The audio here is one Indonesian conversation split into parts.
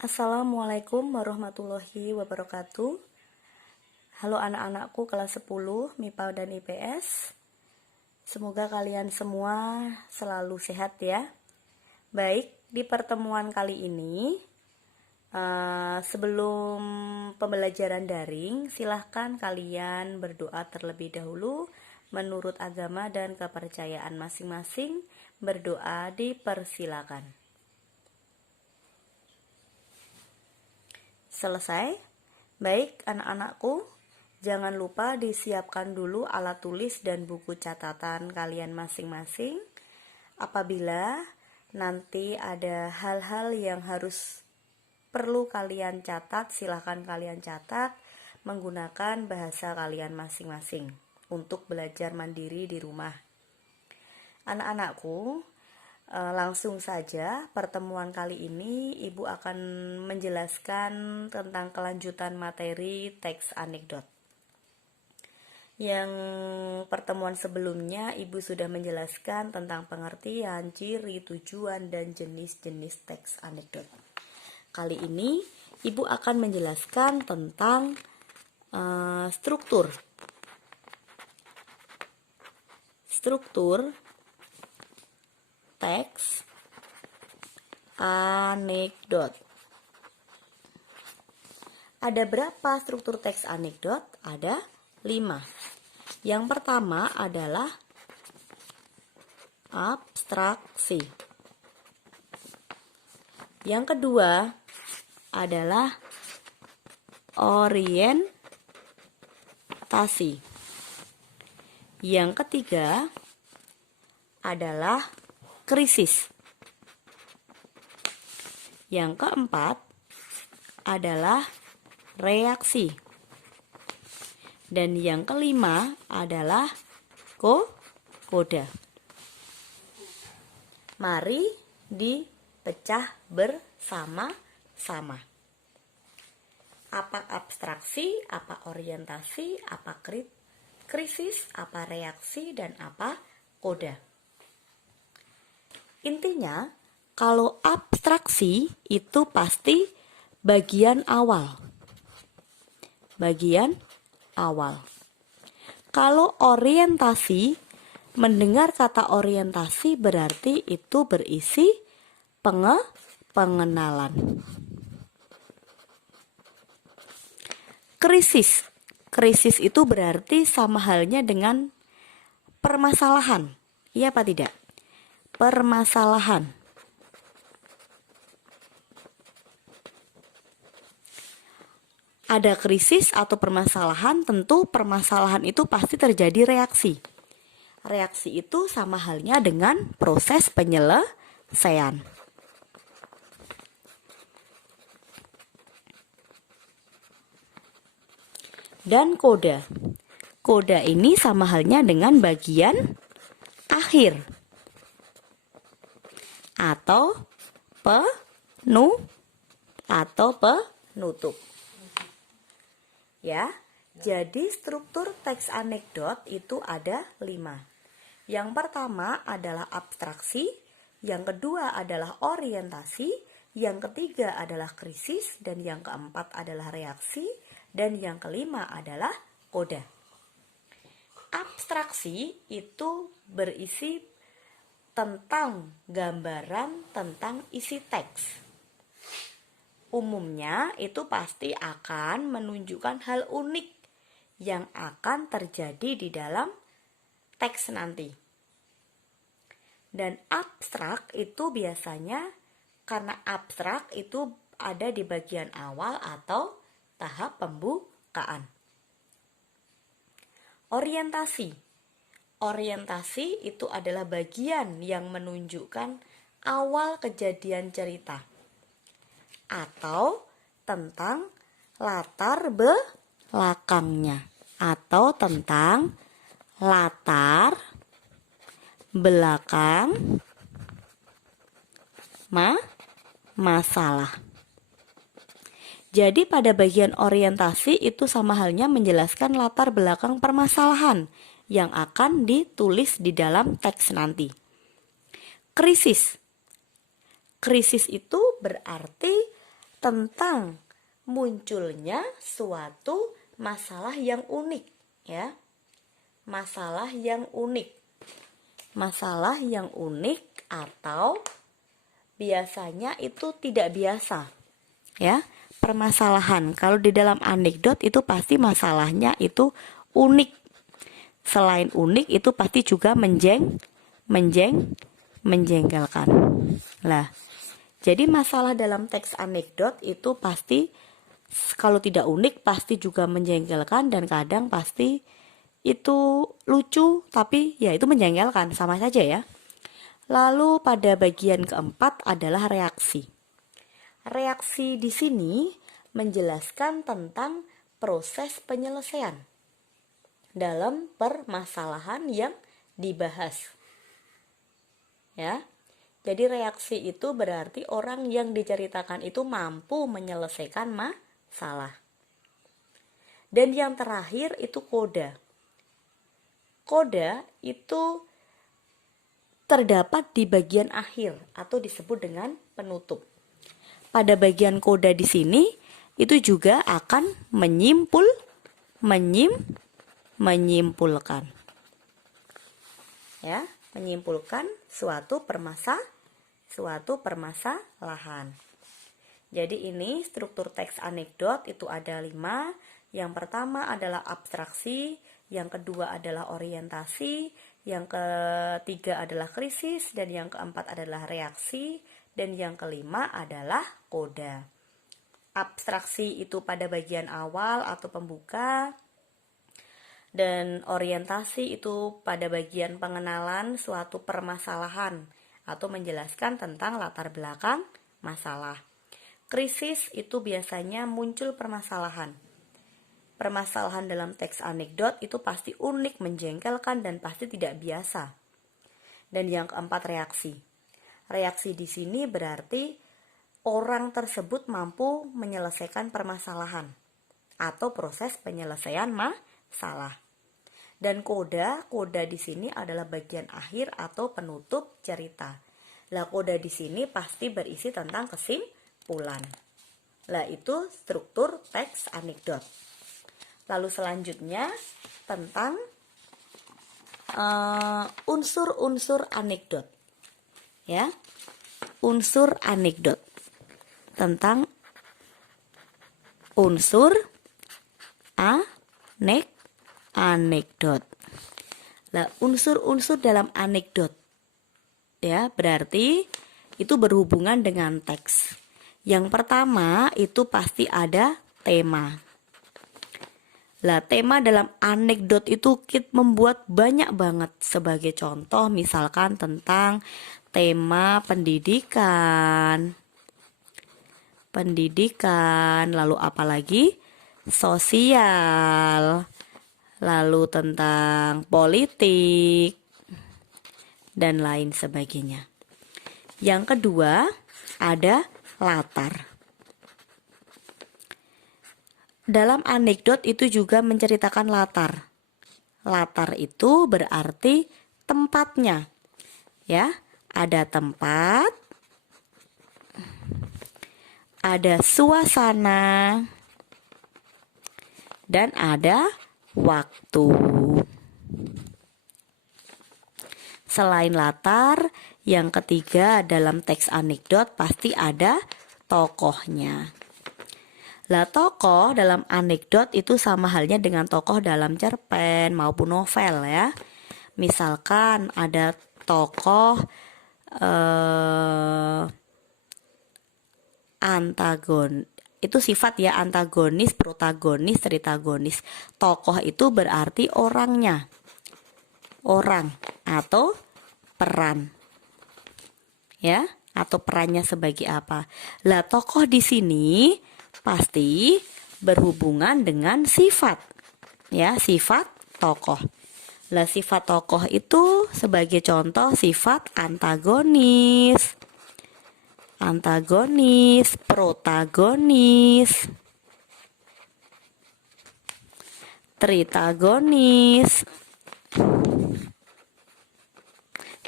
Assalamualaikum warahmatullahi wabarakatuh. Halo anak-anakku kelas 10 MIPA dan IPS. Semoga kalian semua selalu sehat ya. Baik, di pertemuan kali ini sebelum pembelajaran daring, silahkan kalian berdoa terlebih dahulu menurut agama dan kepercayaan masing-masing. Berdoa dipersilakan. Selesai? Baik anak-anakku, jangan lupa disiapkan dulu alat tulis dan buku catatan kalian masing-masing. Apabila nanti ada hal-hal yang perlu kalian catat, silahkan kalian catat menggunakan bahasa kalian masing-masing untuk belajar mandiri di rumah. Anak-anakku, langsung saja pertemuan kali ini Ibu akan menjelaskan tentang kelanjutan materi teks anekdot. Yang pertemuan sebelumnya Ibu sudah menjelaskan tentang pengertian, ciri, tujuan, dan jenis-jenis teks anekdot. Kali ini Ibu akan menjelaskan tentang struktur teks anekdot. Ada berapa struktur teks anekdot? Ada 5. Yang pertama adalah abstraksi. Yang kedua adalah orientasi. Yang ketiga adalah krisis. Yang keempat adalah reaksi. Dan yang kelima adalah koda. Mari dipecah bersama-sama. Apa abstraksi, apa orientasi, apa krisis, apa reaksi, dan apa koda. Intinya, kalau abstraksi itu pasti bagian awal. Kalau orientasi, mendengar kata orientasi berarti itu berisi pengenalan. Krisis itu berarti sama halnya dengan permasalahan. Iya apa tidak? Permasalahan. Ada krisis atau permasalahan, tentu permasalahan itu pasti terjadi reaksi. Reaksi itu sama halnya dengan proses penyelesaian. Dan koda. Koda ini sama halnya dengan bagian akhir atau penutup. Ya, jadi struktur teks anekdot itu ada 5. Yang pertama adalah abstraksi, yang kedua adalah orientasi, yang ketiga adalah krisis, dan yang keempat adalah reaksi, dan yang kelima adalah koda. Abstraksi itu berisi tentang gambaran tentang isi teks. Umumnya itu pasti akan menunjukkan hal unik yang akan terjadi di dalam teks nanti. Dan abstrak itu biasanya karena abstrak itu ada di bagian awal atau tahap pembukaan. Orientasi itu adalah bagian yang menunjukkan awal kejadian cerita atau tentang latar belakangnya atau tentang latar belakang masalah. Jadi pada bagian orientasi itu sama halnya menjelaskan latar belakang permasalahan yang akan ditulis di dalam teks nanti. Krisis itu berarti tentang munculnya suatu masalah yang unik, ya. Masalah yang unik. Masalah yang unik atau biasanya itu tidak biasa, ya. Permasalahan kalau di dalam anekdot itu pasti masalahnya itu unik. Selain unik itu pasti juga menjengkelkan. Lah, jadi masalah dalam teks anekdot itu pasti kalau tidak unik pasti juga menjengkelkan, dan kadang pasti itu lucu tapi ya itu menjengkelkan, sama saja ya. Lalu pada bagian keempat adalah reaksi. Reaksi di sini menjelaskan tentang proses penyelesaian dalam permasalahan yang dibahas. Ya. Jadi reaksi itu berarti orang yang diceritakan itu mampu menyelesaikan masalah. Dan yang terakhir itu koda. Koda itu terdapat di bagian akhir atau disebut dengan penutup. Pada bagian koda di sini itu juga akan menyimpulkan. Ya, menyimpulkan suatu permasalahan. Jadi ini struktur teks anekdot itu ada 5. Yang pertama adalah abstraksi, yang kedua adalah orientasi, yang ketiga adalah krisis, dan yang keempat adalah reaksi, dan yang kelima adalah koda. Abstraksi itu pada bagian awal atau pembuka, dan orientasi itu pada bagian pengenalan suatu permasalahan atau menjelaskan tentang latar belakang masalah. Krisis itu biasanya muncul permasalahan. Permasalahan dalam teks anekdot itu pasti unik, menjengkelkan, dan pasti tidak biasa. Dan yang keempat reaksi. Reaksi di sini berarti orang tersebut mampu menyelesaikan permasalahan atau proses penyelesaian masalah. Dan koda di sini adalah bagian akhir atau penutup cerita. Lah, koda di sini pasti berisi tentang kesimpulan. Lah, itu struktur teks anekdot. Lalu selanjutnya tentang unsur-unsur anekdot. Ya. Unsur anekdot. Tentang unsur anekdot. Lah, unsur-unsur dalam anekdot ya berarti itu berhubungan dengan teks. Yang pertama itu pasti ada tema. Lah, tema dalam anekdot itu membuat banyak banget. Sebagai contoh misalkan tentang tema pendidikan, lalu apalagi sosial, lalu tentang politik, dan lain sebagainya. Yang kedua ada latar. Dalam anekdot itu juga menceritakan latar. Latar itu berarti tempatnya. Ya, ada tempat, ada suasana, dan ada waktu. Selain latar, yang ketiga dalam teks anekdot pasti ada tokohnya. Lah, tokoh dalam anekdot itu sama halnya dengan tokoh dalam cerpen maupun novel ya. Misalkan ada tokoh itu sifat ya, antagonis, protagonis, tritagonis. Tokoh itu berarti orangnya. Orang atau peran. Ya, atau perannya sebagai apa. Lah, tokoh di sini pasti berhubungan dengan sifat. Ya, sifat tokoh. Lah, sifat tokoh itu sebagai contoh sifat antagonis, protagonis, tritagonis,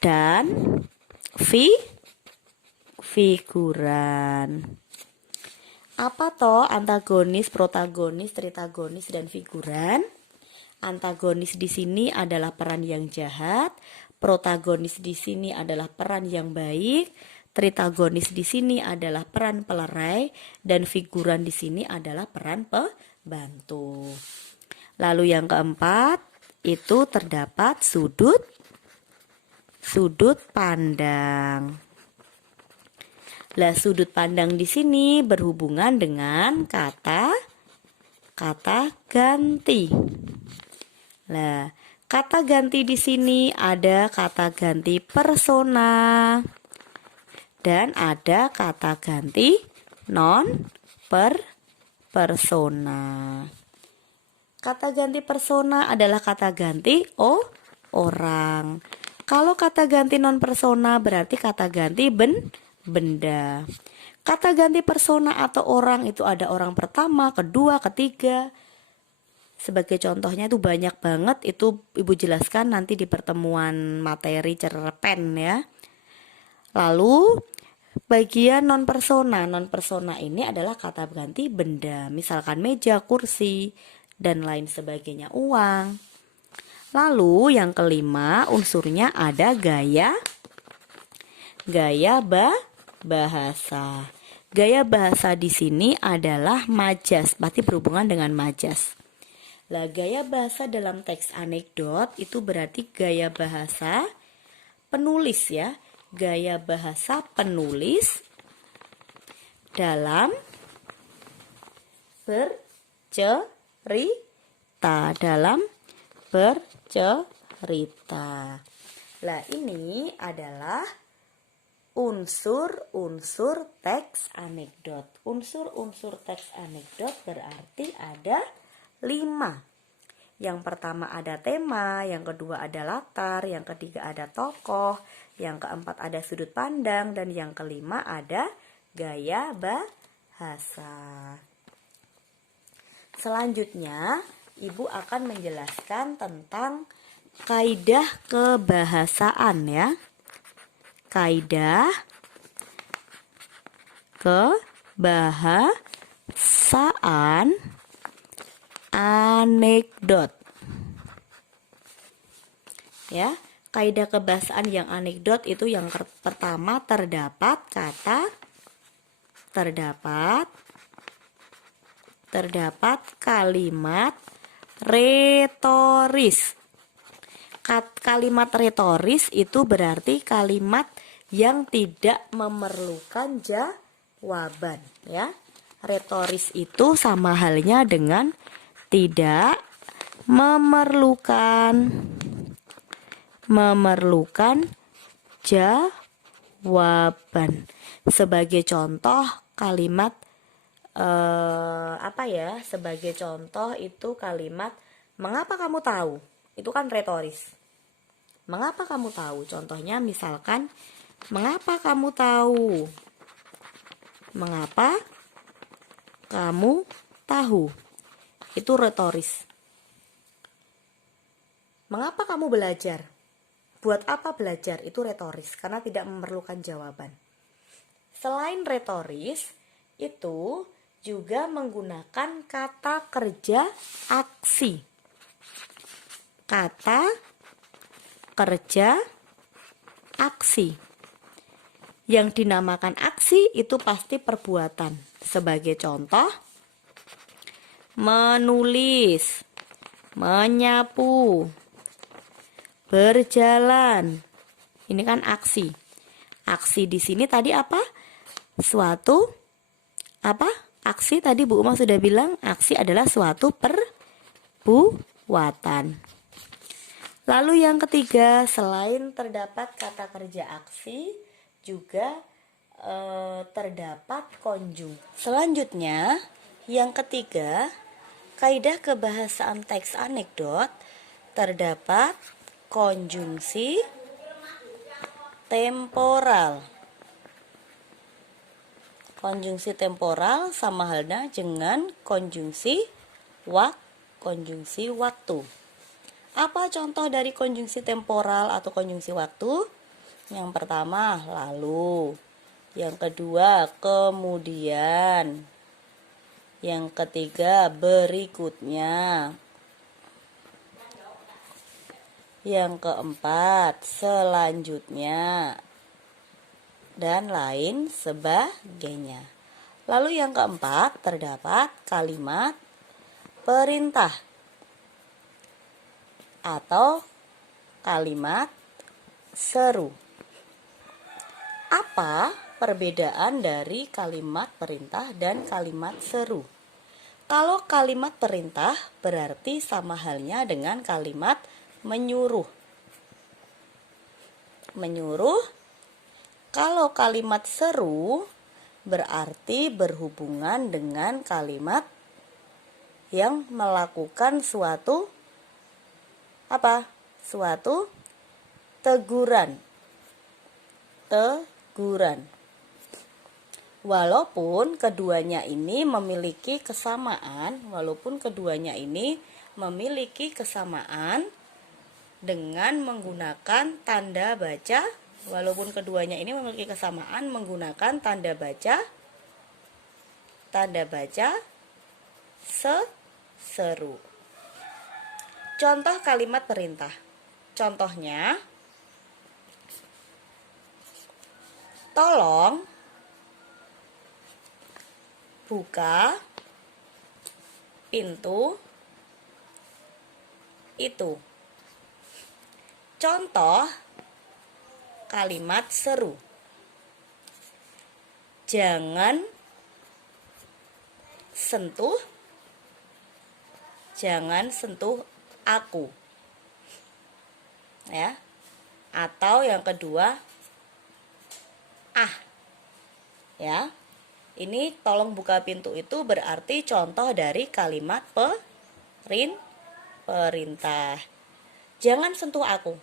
dan figuran. Apa toh antagonis, protagonis, tritagonis, dan figuran? Antagonis di sini adalah peran yang jahat, protagonis di sini adalah peran yang baik, tritagonis di sini adalah peran pelerai, dan figuran di sini adalah peran pembantu. Lalu yang keempat, itu terdapat sudut pandang. Lah, sudut pandang di sini berhubungan dengan kata ganti. Lah, kata ganti di sini ada kata ganti persona dan ada kata ganti non persona. Kata ganti persona adalah kata ganti orang. Kalau kata ganti non persona berarti kata ganti benda. Kata ganti persona atau orang itu ada orang pertama, kedua, ketiga. Sebagai contohnya itu banyak banget, itu Ibu jelaskan nanti di pertemuan materi cerpen ya. Lalu bagian non persona. Non persona ini adalah kata ganti benda, misalkan meja, kursi, dan lain sebagainya, uang. Lalu yang kelima unsurnya ada gaya bahasa. Gaya bahasa di sini adalah majas, berarti berhubungan dengan majas. Lah, gaya bahasa dalam teks anekdot itu berarti gaya bahasa penulis ya. Gaya bahasa penulis dalam bercerita, Lah, ini adalah unsur-unsur teks anekdot. Unsur-unsur teks anekdot berarti ada 5. Yang pertama ada tema, yang kedua ada latar, yang ketiga ada tokoh, yang keempat ada sudut pandang, dan yang kelima ada gaya bahasa. Selanjutnya, Ibu akan menjelaskan tentang kaidah kebahasaan ya. Kaidah kebahasaan anekdot. Ya, kaidah kebahasaan yang anekdot itu yang pertama terdapat kalimat retoris. Kalimat retoris itu berarti kalimat yang tidak memerlukan jawaban ya. Retoris itu sama halnya dengan tidak memerlukan jawaban. Sebagai contoh kalimat sebagai contoh itu kalimat mengapa kamu tahu? Itu kan retoris. Mengapa kamu tahu? Contohnya misalkan mengapa kamu tahu? Mengapa kamu tahu? Itu retoris. Mengapa kamu belajar? Buat apa belajar? Itu retoris karena tidak memerlukan jawaban. Selain retoris, itu juga menggunakan kata kerja aksi. Kata kerja aksi. Yang dinamakan aksi itu pasti perbuatan. Sebagai contoh, menulis, menyapu, berjalan. Ini kan aksi. Aksi di sini tadi apa? Aksi tadi Bu Uma sudah bilang, aksi adalah suatu perbuatan. Lalu yang ketiga, selain terdapat kata kerja aksi, juga terdapat konjung. Selanjutnya, yang ketiga, kaidah kebahasaan teks anekdot terdapat konjungsi temporal. Konjungsi temporal sama halnya dengan konjungsi waktu. Apa contoh dari konjungsi temporal atau konjungsi waktu? Yang pertama, lalu. Yang kedua, kemudian. Yang ketiga, berikutnya. Yang keempat, selanjutnya. Dan lain sebagainya. Lalu yang keempat, terdapat kalimat perintah atau kalimat seru. Apa perbedaan dari kalimat perintah dan kalimat seru? Kalau kalimat perintah berarti sama halnya dengan kalimat menyuruh. Menyuruh. Kalau kalimat seru berarti berhubungan dengan kalimat yang melakukan suatu apa? Suatu teguran. Teguran. Walaupun keduanya ini memiliki kesamaan dengan menggunakan tanda baca, tanda baca seru. Contoh kalimat perintah. Contohnya, tolong buka pintu itu. Contoh kalimat seru. Jangan sentuh aku. Ya. Atau yang kedua, ya. Ini tolong buka pintu itu berarti contoh dari kalimat perintah. Jangan sentuh aku.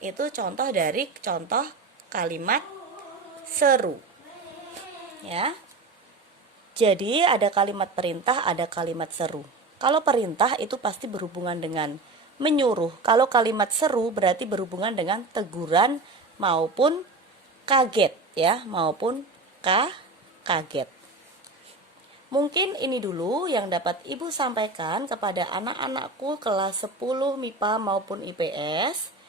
Itu contoh dari kalimat seru. Ya. Jadi ada kalimat perintah, ada kalimat seru. Kalau perintah itu pasti berhubungan dengan menyuruh. Kalau kalimat seru berarti berhubungan dengan teguran maupun kaget, ya, maupun kaget. Mungkin ini dulu yang dapat Ibu sampaikan kepada anak-anakku kelas 10 MIPA maupun IPS.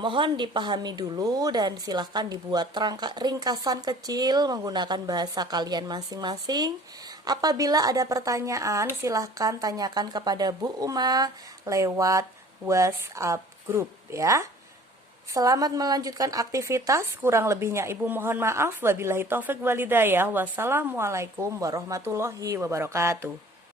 Mohon dipahami dulu dan silahkan dibuat ringkasan kecil menggunakan bahasa kalian masing-masing. Apabila ada pertanyaan silahkan tanyakan kepada Bu Uma lewat WhatsApp group, ya. Selamat melanjutkan aktivitas, kurang lebihnya Ibu mohon maaf. Wabillahi taufik walhidayah. Wassalamualaikum warahmatullahi wabarakatuh.